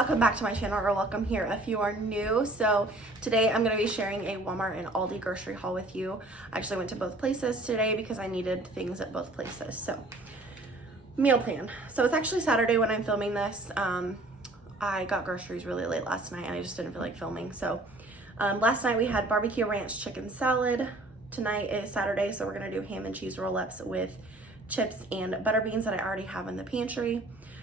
welcome back to my channel, or welcome here if you are new. So today I'm going to be sharing a Walmart and Aldi grocery haul with you. I actually went to both places today because I needed things at both places. So meal plan. So it's actually Saturday when I'm filming this. I got groceries really late last night and I just didn't feel like filming. So last night we had barbecue ranch chicken salad. Tonight is Saturday, so we're going to do ham and cheese roll-ups with chips and butter beans that I already have in the pantry.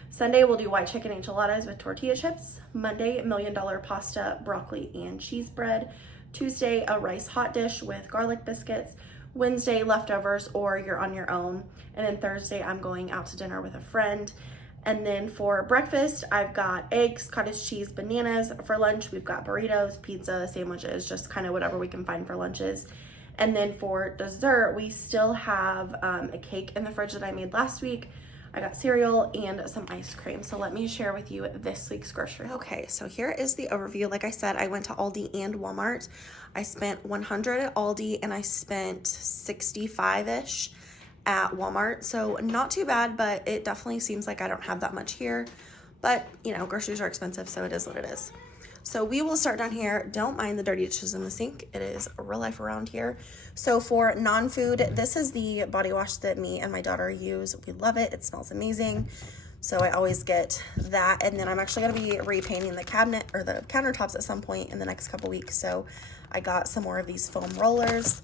Sunday, we'll do white chicken enchiladas with tortilla chips. Monday, $1 million pasta, broccoli, and cheese bread. Tuesday, a rice hot dish with garlic biscuits. Wednesday, leftovers or you're on your own. And then Thursday, I'm going out to dinner with a friend. And then for breakfast, I've got eggs, cottage cheese, bananas. For lunch, we've got burritos, pizza, sandwiches, just kind of whatever we can find for lunches. And then for dessert, we still have a cake in the fridge that I made last week. I got cereal and some ice cream. So let me share with you this week's grocery. Okay, so here is the overview. Like I said, I went to Aldi and Walmart. I spent $100 at Aldi and I spent 65-ish at Walmart. So not too bad, but it definitely seems like I don't have that much here. But, you know, groceries are expensive, so it is what it is. So we will start down here. Don't mind the dirty dishes in the sink. It is real life around here. So for non-food, this is the body wash that me and my daughter use. We love it. It smells amazing. So I always get that. And then I'm actually going to be repainting the cabinet or the countertops at some point in the next couple weeks. So I got some more of these foam rollers.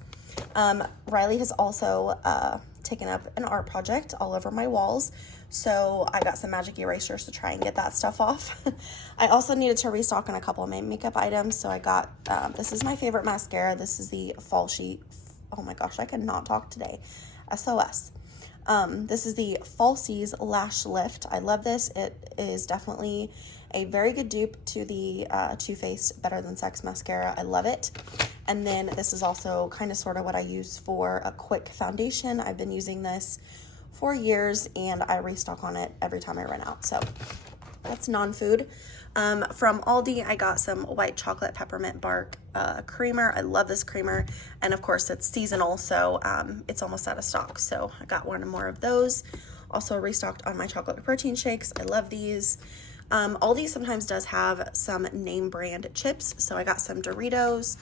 Riley has also taken up an art project all over my walls. So I got some magic erasers to try and get that stuff off. I also needed to restock on a couple of my makeup items. So I got, this is my favorite mascara. This is the Fall Sheet. Oh my gosh, I cannot talk today. SOS. This is the Falsies Lash Lift. I love this. It is definitely a very good dupe to the Too Faced Better Than Sex mascara. I love it. And then this is also kind of sort of what I use for a quick foundation. I've been using this for years and I restock on it every time I run out. So that's non-food. From Aldi, I got some white chocolate peppermint bark creamer. I love this creamer. And of course it's seasonal, so it's almost out of stock. So I got one more of those. Also restocked on my chocolate protein shakes. I love these. Aldi sometimes does have some name brand chips. So I got some Doritos,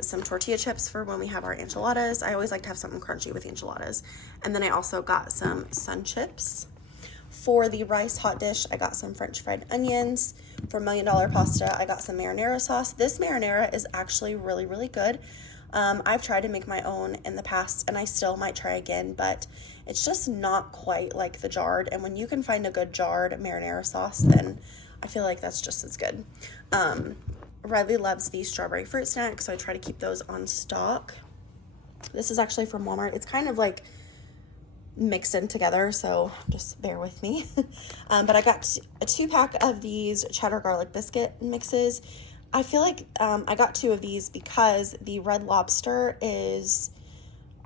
some tortilla chips for when we have our enchiladas. I always like to have something crunchy with enchiladas. And then I also got some Sun Chips. For the rice hot dish, I got some French fried onions. For $1 Million pasta, I got some marinara sauce. This marinara is actually really, really good. I've tried to make my own in the past and I still might try again, but it's just not quite like the jarred. And when you can find a good jarred marinara sauce, then I feel like that's just as good. Riley loves the strawberry fruit snacks, so I try to keep those on stock. This is actually from Walmart. It's kind of like mixed in together, so just bear with me. But I got a 2-pack of these cheddar garlic biscuit mixes. I feel like I got 2 of these because the Red Lobster is,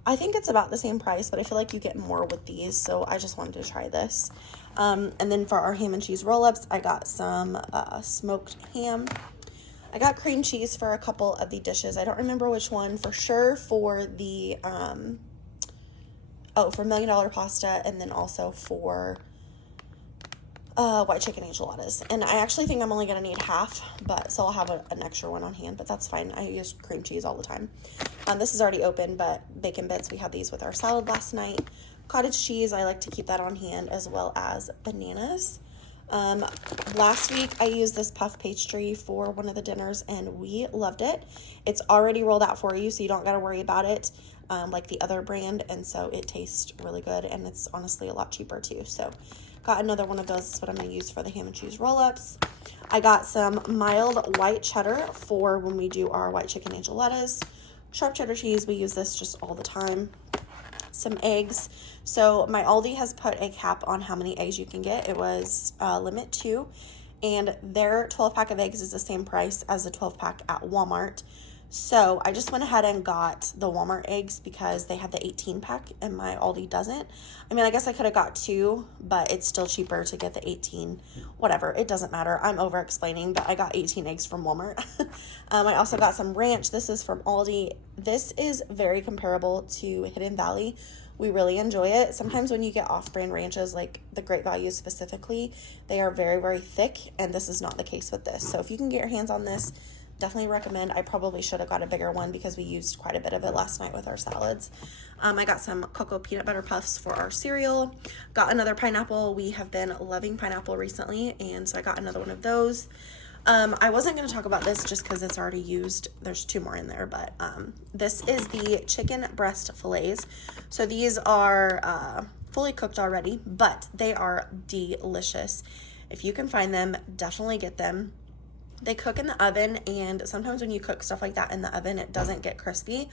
I think it's about the same price, but I feel like you get more with these, so I just wanted to try this. And then for our ham and cheese roll-ups, I got some smoked ham. I got cream cheese for a couple of the dishes. I don't remember which one for sure for the for $1 Million pasta, and then also for white chicken enchiladas. And I actually think I'm only gonna need half, but so I'll have an extra one on hand, but that's fine. I use cream cheese all the time. This is already open, but bacon bits, we had these with our salad last night. Cottage cheese, I like to keep that on hand, as well as bananas. Last week I used this puff pastry for one of the dinners and we loved it. It's already rolled out for you, so you don't got to worry about it like the other brand, and so it tastes really good and it's honestly a lot cheaper too. So got another one of those. Is what I'm going to use for the ham and cheese roll-ups. I got some mild white cheddar for when we do our white chicken enchiladas. Sharp cheddar cheese, we use this just all the time. Some eggs. So my Aldi has put a cap on how many eggs you can get. It was limit 2, and their 12-pack of eggs is the same price as the 12-pack at Walmart. So I just went ahead and got the Walmart eggs because they have the 18-pack and my Aldi doesn't. I mean, I guess I could have got 2, but it's still cheaper to get the 18. Whatever, it doesn't matter. I'm over explaining, but I got 18 eggs from Walmart. I also got some ranch. This is from Aldi. This is very comparable to Hidden Valley, We really enjoy it. Sometimes when you get off-brand ranches, like the Great Value specifically, they are very, very thick, and this is not the case with this. So if you can get your hands on this, definitely recommend. I probably should have got a bigger one because we used quite a bit of it last night with our salads. I got some cocoa peanut butter puffs for our cereal. Got another pineapple. We have been loving pineapple recently, and so I got another one of those. I wasn't going to talk about this just because it's already used. There's 2 more in there, but this is the chicken breast fillets. So these are fully cooked already, but they are delicious. If you can find them, definitely get them. They cook in the oven, and sometimes when you cook stuff like that in the oven, it doesn't get crispy,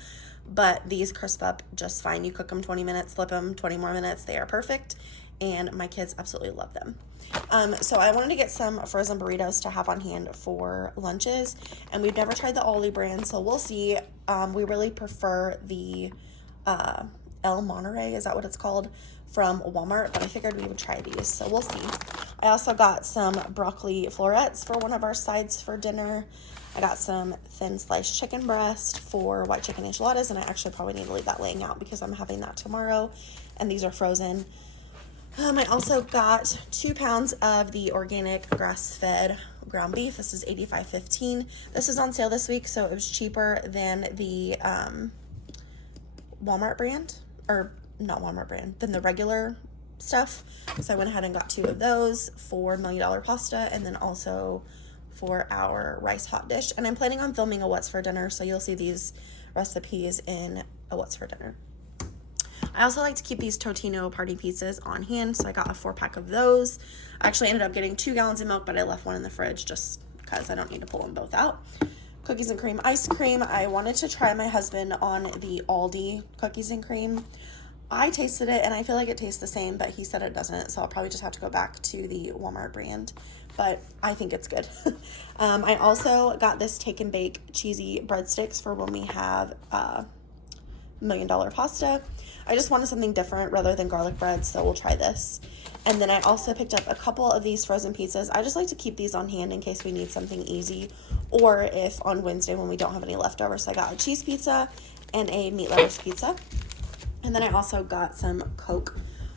but these crisp up just fine. You cook them 20 minutes, flip them 20 more minutes. They are perfect, and my kids absolutely love them. So I wanted to get some frozen burritos to have on hand for lunches, and we've never tried the Aldi brand, so we'll see. We really prefer the El Monterey, is that what it's called, from Walmart, but I figured we would try these, so we'll see. I also got some broccoli florets for one of our sides for dinner. I got some thin sliced chicken breast for white chicken enchiladas, and I actually probably need to leave that laying out because I'm having that tomorrow, and these are frozen. I also got 2 pounds of the organic grass-fed ground beef. This is $85.15. This is on sale this week, so it was cheaper than the Walmart brand, or not Walmart brand, than the regular stuff. So I went ahead and got 2 of those for $1 Million pasta, and then also for our rice hot dish. And I'm planning on filming a what's for dinner, so you'll see these recipes in a what's for dinner. I also like to keep these Totino party pizzas on hand, so I got a 4-pack of those. I actually ended up getting 2 gallons of milk, but I left one in the fridge just because I don't need to pull them both out. Cookies and cream ice cream. I wanted to try my husband on the Aldi cookies and cream. I tasted it, and I feel like it tastes the same, but he said it doesn't, so I'll probably just have to go back to the Walmart brand, but I think it's good. I also got this take and bake cheesy breadsticks for when we have $1 Million pasta. I just wanted something different rather than garlic bread, so we'll try this. And then I also picked up a couple of these frozen pizzas. I just like to keep these on hand in case we need something easy, or if on Wednesday when we don't have any leftovers. So I got a cheese pizza and a meat lovers pizza. And then I also got some Coke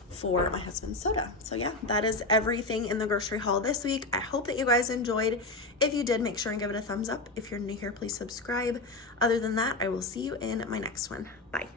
for my husband's soda. So yeah, that is everything in the grocery haul this week. I hope that you guys enjoyed. If you did, make sure and give it a thumbs up. If you're new here, please subscribe. Other than that, I will see you in my next one. Bye.